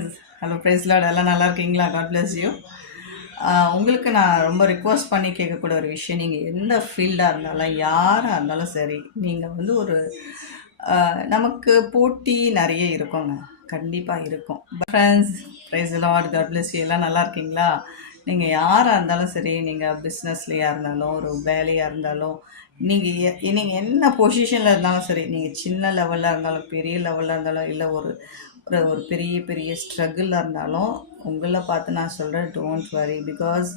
Friends. Hello price Lord. எல்லாம் நல்லா இருக்கீங்களா? God bless you. உங்களுக்கு நான் ரொம்ப ரிக்வஸ்ட் பண்ணி கேட்கக்கூடிய ஒரு விஷயம், நீங்கள் எந்த ஃபீல்டாக இருந்தாலும் யாராக இருந்தாலும் சரி, நீங்கள் வந்து ஒரு நமக்கு போட்டி நிறைய இருக்குங்க, கண்டிப்பாக இருக்கும். Friends, praise Lord, God bless you. எல்லாம் நல்லா இருக்கீங்களா? நீங்கள் யாராக இருந்தாலும் சரி, நீங்கள் பிஸ்னஸ்லையாக இருந்தாலும் ஒரு வேலையாக இருந்தாலும், நீங்கள் என்ன பொசிஷனில் இருந்தாலும் சரி, நீங்கள் சின்ன லெவலில் இருந்தாலும் பெரிய லெவலில் இருந்தாலும், இல்லை ஒரு ஒரு ஒரு பெரிய பெரிய ஸ்ட்ரகிளாக இருந்தாலும், உங்களை பார்த்து நான் சொல்கிறேன், டோன்ட் வரி, பிகாஸ்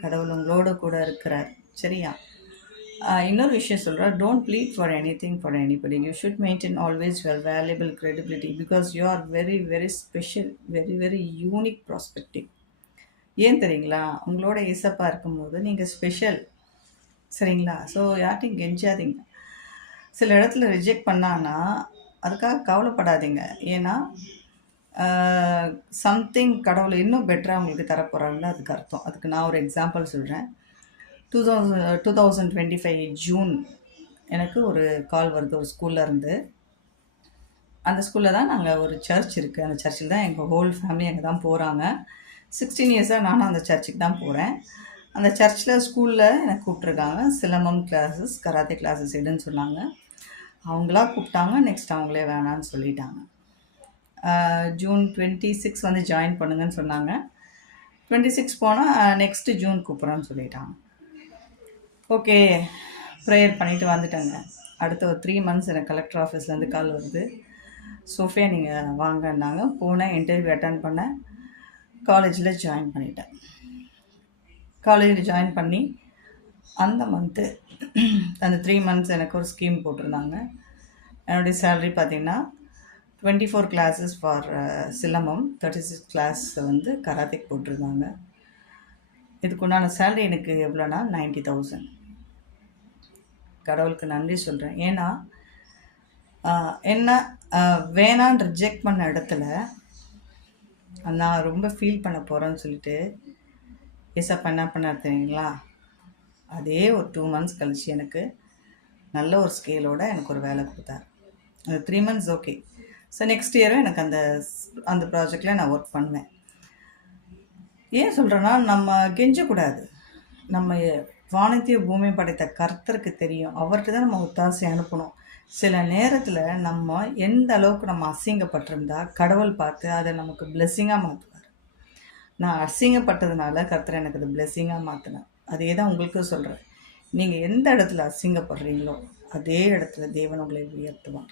கடவுள் உங்களோட கூட இருக்கிறார். சரியா? இன்னொரு விஷயம் சொல்கிறேன், don't plead for anything for anybody. You should maintain always your valuable credibility, because you are very very special, very very unique prospective. ஏன் தெரியுங்களா? உங்களோட ஏசப்பா இருக்கும்போது நீங்கள் ஸ்பெஷல். சரிங்களா? ஸோ யார்ட்டையும் கெஞ்சாதீங்க. சில இடத்துல ரிஜெக்ட் பண்ணான்னா அதுக்காக கவலைப்படாதீங்க. ஏன்னா சம்திங் கடவுள் இன்னும் பெட்டராக உங்களுக்கு தரப்போகிறாங்கன்னு அதுக்கு அர்த்தம். அதுக்கு நான் ஒரு எக்ஸாம்பிள் சொல்கிறேன். 2025 ஜூன் எனக்கு ஒரு கால் வருது ஒரு ஸ்கூலில் இருந்து. அந்த ஸ்கூலில் தான் நாங்கள் ஒரு சர்ச் இருக்குது, அந்த சர்ச்சில் தான் எங்கள் ஹோல் ஃபேமிலி அங்கே தான் போகிறாங்க. 16 இயர்ஸாக நானும் அந்த சர்ச்சுக்கு தான் போகிறேன். அந்த சர்ச்சில் ஸ்கூலில் எனக்கு கூப்பிட்ருக்காங்க. சிலம்பம் கிளாஸஸ், கராத்தே கிளாஸஸ் எடுன்னு சொன்னாங்க. அவங்களா கூப்பிட்டாங்க. நெக்ஸ்ட் அவங்களே வேணான்னு சொல்லிட்டாங்க. ஜூன் 26 வந்து ஜாயின் பண்ணுங்கன்னு சொன்னாங்க. 26 போனால் நெக்ஸ்ட்டு ஜூன் கூப்பிட்றேன்னு சொல்லிட்டாங்க. ஓகே, ப்ரேயர் பண்ணிவிட்டு வந்துட்டேங்க. அடுத்த ஒரு 3 மந்த்ஸ் எனக்கு கலெக்டர் ஆஃபீஸ்லேருந்து கால் வருது. சோஃபியா நீங்கள் வாங்கன்னாங்க. போனேன், இன்டர்வியூ அட்டன் பண்ணேன், காலேஜில் ஜாயின் பண்ணிட்டேன். காலேஜில் ஜாயின் பண்ணி அந்த மந்த்து அந்த 3 மந்த்ஸ் எனக்கு ஒரு ஸ்கீம் போட்டிருந்தாங்க. என்னுடைய சேலரி பார்த்திங்கன்னா 24 கிளாஸஸ் ஃபார் சிலம்பம், 36 கிளாஸ் வந்து கராத்தேக்கு போட்டிருந்தாங்க. இதுக்குண்டான சேலரி எனக்கு எவ்வளோனா 90,000. கடவுளுக்கு நன்றி சொல்கிறேன். ஏன்னா என்ன வேணான்னு ரிஜெக்ட் பண்ண இடத்துல நான் ரொம்ப ஃபீல் பண்ண போகிறேன்னு சொல்லிட்டு ஏசப்பா என்ன பண்ணார் தெரியுங்களா? அதே ஒரு 2 மந்த்ஸ் கழிச்சு எனக்கு நல்ல ஒரு ஸ்கேலோட எனக்கு ஒரு வேலை கொடுத்தார். அந்த 3 மந்த்ஸ் ஓகே. ஸோ நெக்ஸ்ட் இயரும் எனக்கு அந்த ப்ராஜெக்டில் நான் ஒர்க் பண்ணுவேன். ஏன் சொல்கிறேன்னா, நம்ம கெஞ்சக்கூடாது. நம்ம வானத்தையும் பூமியை படைத்த கர்த்தருக்கு தெரியும். அவர்கிட்ட தான் நம்ம ஒத்தாசை அனுப்பணும். சில நேரத்தில் நம்ம எந்த அளவுக்கு நம்ம அசிங்கப்பட்டிருந்தா கடவுள் பார்த்து அதை நமக்கு பிளெஸ்ஸிங்காக மாற்றுவார். நான் அசிங்கப்பட்டதுனால கர்த்தர் எனக்கு அது பிளெஸ்ஸிங்காக மாற்றினேன். அதே தான் உங்களுக்கும் சொல்கிறேன். நீங்கள் எந்த இடத்துல அசிங்கப்படுறீங்களோ அதே இடத்துல தேவன் உங்களை உயர்த்துவார்.